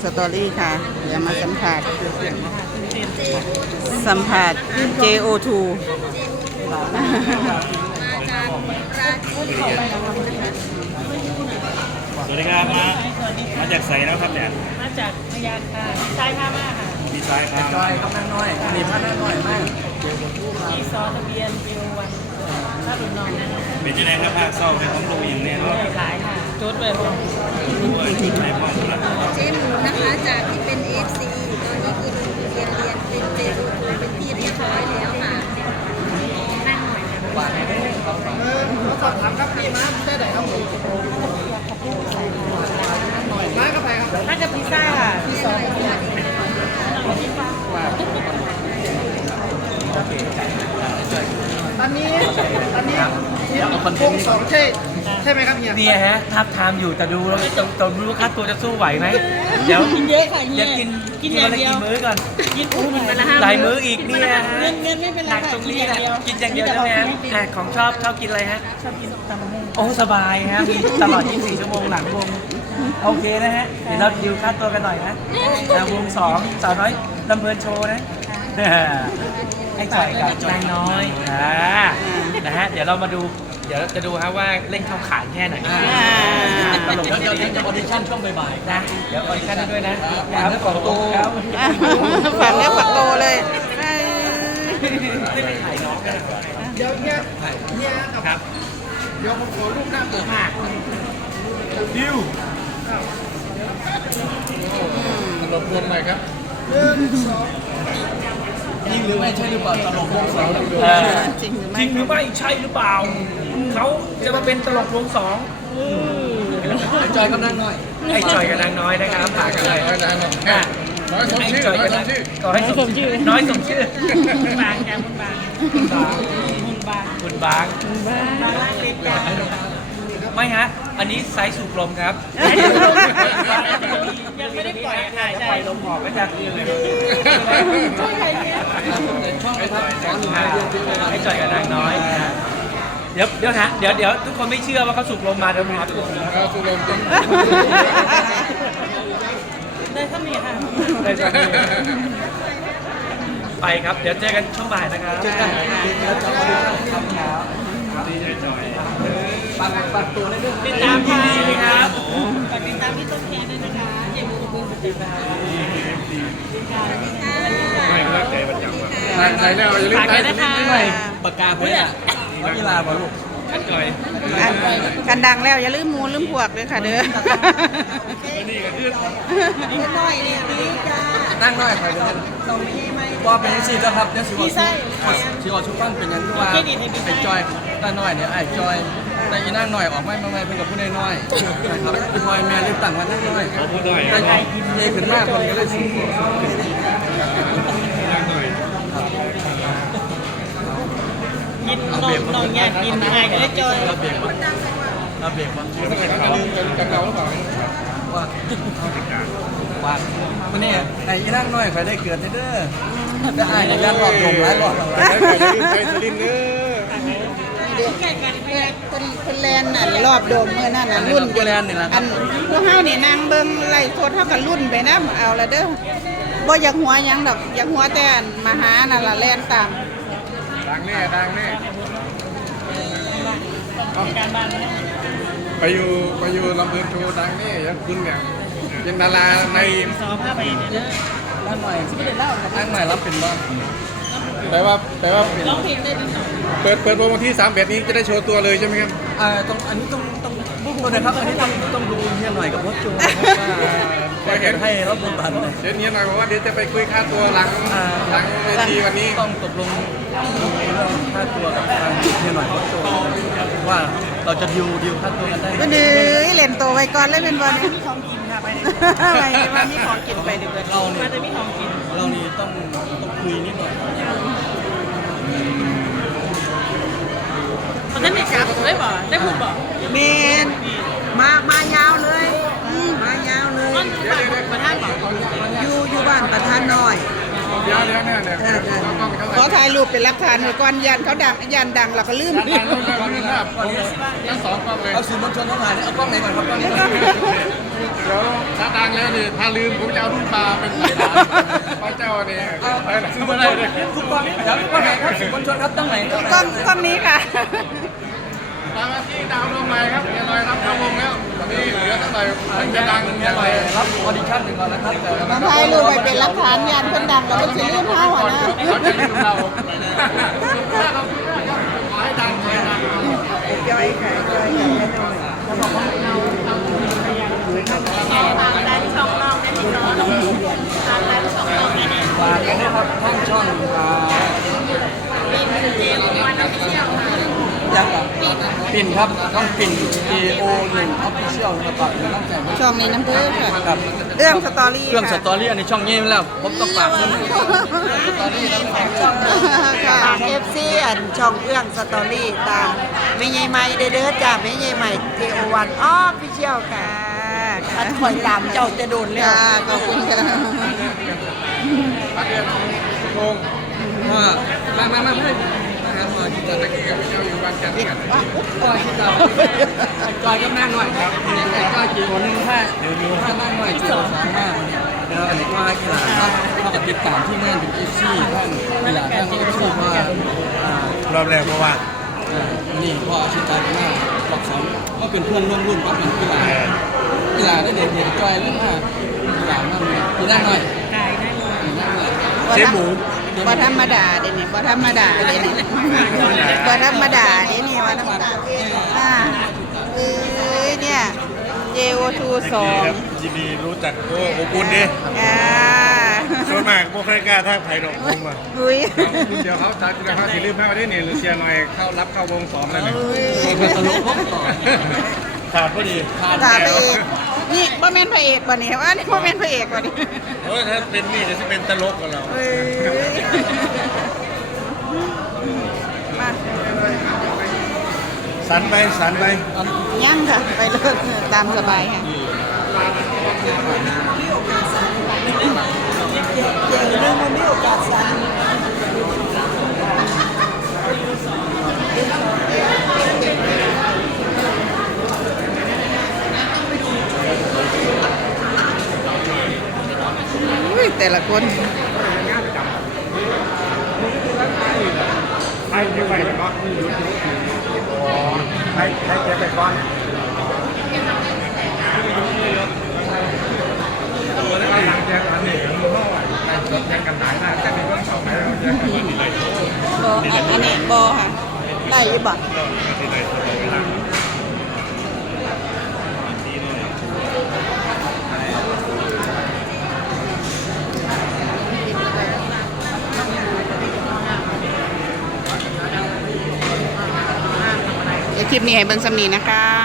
ตอรี่ค่ะเดี๋ยวมาสัมผัสJO2 สวัสดีครับมาจากใสแล้วครับเนี่ยมาจากพยานค่ะทรายผ้ามากค่ะดีไซน์ครับจอยกำลังน้อยหนีบผ้าหน้าน้อยมากมีซอทะเบียนวิววันถ้าหลุดนอนนะเป็นยังไงครับภาคเศร้าเป็นของโรงอย่างเนี้ยเนาะหลายค่ะจดเลยผมด้วยในห้องนะเจ๊หมูนะคะจากที่เป็น FC ตอนนี้คือเรียนเป็นเจรูเป็นที่เรียบร้อยแล้วค่ะนั่งหน่อยนะสอบถามครับพี่มาได้ไหนครับผมมากับใครครับน่าจะพิซซ่าค่ะพี่หน่อยสวัสดีค่ะตอนนี้วงสองใช่ไหมครับเฮียเนี่ยฮะทับทามอยู่แต่ดูแล้วต้องรู้ค่าตัวจะสู้ไหวไหมเดี๋ยวกินเยอะค่ะจะกินวันละกี่มื้อก่อนกินกินวันละ5 หลายมื้ออีกเนี่ยฮะเงินไม่เป็นไรหนักค่ะตรงนี้กินะนกินอย่างเดียวใช่ไหมฮะอ่ะของชอบกินอะไรฮะชอบกินตำมะม่วงโอ้สบายฮะมีตลอด 24 ชั่วโมงหลังวงโอเคนะฮะเดี๋ยวเราดิวค่าตัวกันหน่อยนะวง2สาวน้อยลำเพลินโชว์นะไอ้จ่อยกับนางน้อยนะฮะเดี๋ยวเรามาดูเดี๋ยวจะดูฮะว่าเล่นเข้าขานแค่ไหนตลกแล้วเดี๋ยวจะออดิชั่นช่วงบ่ายๆนะเดี๋ยวออดิชั่นด้วยนะครับขอบคุณครับฝันแล้วฝันโตเลยไม่ไปถ่ายน้องกันเดี๋ยวเฮียครับ เดี๋ยวผมขอรูปหน้าผมมาดิวตลกวงหน่อยครับยิงหรือไม่ใช่หรือเปล่าตลกวงสองจริงหรือจไม่ริงหรือไม่ใช่หรือเปล่าเขาจะมาเป็นตลกวงสองจอยกำลังน้อยไอ้จ่อยกับนางน้อยนะครับผ่านกันเลยน้อยสมไอ้ชื่อจ่อยกับนางก็ให้สมชื่อน้อยสมชื่อคุณบางจ้าคุณบางคุณบางคุณบางน่ารักเล็กจ้าไม่ฮะอันนี้ไซส์สูบลมครับยังไม่ได้ปล่อยถ่ายปได้ล่อยลมออกก็จะคือเลยช่วยใครเนี่ยช่องไปครับสอนหนูไอ้จ่อยกับนางน้อยเดี๋ยวฮะเดี๋ยวทุกคนไม่เชื่อว่าเขาสูบลมมาเดี๋ยวมาทุกคนสุรมจริงได้ถ้ามีค่ะได้จ่อยไปครับเดี๋ยวเจอกันช่วงบ่ายนะครับเจอกันปักตัวได้ด้วยติดตามค่ะดีครับฝากติดตามพี่ต้นแคนด้วยนะคะเยี่ยมมือบุญติดตามไม่รักใจประจำอ่ะไหนแล้วอย่าลืมฝากด้วยนะคะปากกาเพื่อนนักกีฬาบอลลูกกันจ่อยกันดังแล้วอย่าลืมหมูลืมพวกเลยค่ะเด้อนี่ก็คือหน่อยเนี่ยดีจ้านั่งน้อยใครเป็นว่าเป็นยังสี่ครับเนี่ยสิว่าสิว่าชุบปั้นเป็นยังว่าไอ้จอยนั่งน้อยเนี่ยไอ้จอยแต่อีนั่งน้อยออกไม่มาเป็นกับผู้น้อยนะครับพอยแม่เลือกตั้งมานั่งน้อยเขาพูดหน่อยแต่เยขึ้นมากคนก็เลยสูงหน่อยกินน้องอยากกินหายก็ได้จอยระเบียบระเบียบว่าเดี๋ยวมันเขากันเราหรือเปล่าว่าว่าวันนี้ไอ้อีนั่งน้อยใครได้เกิดเด้อได้ไอ้ยันหลอกลงหลายหลอกไปสลินเนอร์ใกล้กันไปคนแลนน่ะรอบโดมเมื่อนั่นน่ะรุ่นกูแลนนี่แหละอันพวกเฮานี่นางเบิ่งไล่โทษเท่ากับรุ่นไปน้ำเอาละเด้อบ่อยากหัวหยังดอกอยากหัวแต่อันมาหานั่นล่ะแล่นตามดังแน่ดังแน่การบ้านไปอยู่ลำเพลินโชว์ดังแน่ยังคุณเนี่ยยังดาราในสอบผ้าไปเนี่ยเด้อนั่งหน่อยนั่งหน่อยรับเป็นบ้างแต่ว่าร้องเพลงได้ดีหน่อยเปิดวงวันที่3แบบนี้จะได้โชว์ตัวเลยใช่ไหมครับต้องอันนี้ต้องตัวนะครับอันนี้ต้องดูเฮียหน่อยกับพ่อจูว่าเห็นให้รถบนบันเลยเดี๋ยวนี้หน่อยบอกว่าเดี๋ยวจะไปคุยค่าตัวหลังเวทีวันนี้ต้องตกลงเรื่องค่าตัวกับทางเฮียหน่อยพ่อจูว่าเราจะดิวค่าตัวกันได้ก็ดื้อเล่นโตไว้ก่อนเลยเป็นบ่เนี่ยของกินค่ะไปไม่ว่ามีของกินไปดีกว่าเรามาเนี่ยจะมีของกินเรานี่ต้องคุยนิดหน่อยมันได้มีจับได้บ่ได้พูดบ่เมนมายาวเลยมายาวเลยมันบ้านประธานบ่อยู่บ้านประธานน้อยเดี๋ยวเนี่ยขอถ่ายรูปเป็นหลักฐานไว้ก่อนยันเขาดังยันดังเราก็ลืมทั้งสองกล้องเลยเอาสื่อมวลชนทั้งหลายเอากล้องไหนก่อนครับกล้องนี้เดี๋ยวตางแล้วนี่ถ้าลืมผมจะเอาลูกปลาเป็นพระเจ้าเนี่ยไปไหนคือก็อะไรได้เนี่ยทุกกองนี้เดี๋ยวทุกกองไหนครับสื่อมวลชนครับต้องไหนกล้องนี้ค่ะมาที่ดาวดวงใหม่ครับเมียลอยรับเข้าวงแล้วตอนนี้เหลือเท่าไหร่มันจะดังเนี่ยไปรับออดิชั่นหนึ่งก่อนนะครับแต่น้องไทยรูปไปเป็นหลักฐานยันเพิ่นดังเราเป็นสิลืมเฮาอ่ะนะเขาจะลืมเราขอให้ดังขอให้ดังย่อยค่ะย่อยค่ะตามได้ช่องน้องได้ที่น้องตามได้ช่องน้องได้เนี่ยฝากกันนะครับท่องช่องเป็นเจลวันออฟฟิเชียลค่ะยังกับปิ่นครับต้องปิ่น JO1 Official นะครับเป็นตั้งใจไว้ช่องนี้น้ำเด้อค่ะครับเรื่องสตอรี่เรื่องสค่ะตอรี่อันนี้ช่องนี้แล้วผมต้องฝากเรื่องสตอรี่นะช่องค่ะฝากFC อันช่องเอื้องสตอรี่ตามไม่ใหญ่ใหม่เด้อจ้าไม่ใหญ่ใหม่ JO1 Official ค่ะ อันคอยตามเจ้าจะโดนแล้วค่ะขอบคุณค่ะพักเดือนโมงว่ามาหาหน่อยที่จะตะกี้กับพี่เจ้าอยู่บ้านกันกันก็ที่เราจอยก็นั่งหน่อยครับแต่ก็กี่คนนึงถ้านั่งหน่อยที่เราสามารถแล้วอันนี้ก็กีฬาเท่ากับติดตามที่นั่นเป็นเอฟซีท่านกีฬาท่านเอฟซีว่ารอบแรกเพราะว่านี่พ่อชิตาหน้าบอกสองก็เป็นเพื่อนร่วมรุ่นก็เป็นกีฬาได้เด็กๆจอยเล่นมากีฬานั่งกีฬาหน่อยกายได้เลยนั่งเลยเชฟหมูบ่ธรรมดาเดี๋ยวนี้บ่ธรรมดาเดี๋ยวนี้บ่ธรรมดาเดี๋ยวนี้บ่ธรรมดาอ่าเนี่ย JO2 ครับยินดีรู้จักโอ้อบอุ่นดิอ่าส่วนมากบ่เคยกล้าทักไผดอกผมอ่ะอุ้ยเดี๋ยวเขาจะเขาสิลืมให้มาได้เนี่ยหรือเชียร์หน่อยเข้ารับเข้าวง2แล้วเนี่ยเป็นตลกพบต่อขาดพอดีตาพระเอกนี่บ่แม่นพระเอกบ่นี่ว่านี่บ่แม่นพระเอกบ่นี่โอ้ยถ้าเป็นนี่จะเป็นตลกกับเราเอ้ยมาสันไปสันไปย่างค่ะไปเลยตามสบายค่ะ อุ้ยแต่ละคนให้เก็บไปก่อนให้เก็บไปก่อนหลังจากอันนี้มันก็แข่งกันหลายหน้าจะมีเรื่องสองไหมบออันนี้บอค่ะ ได้อยี่บ่เดี๋ยวคลิปนี้ให้เบิ่งสำนีนะคะ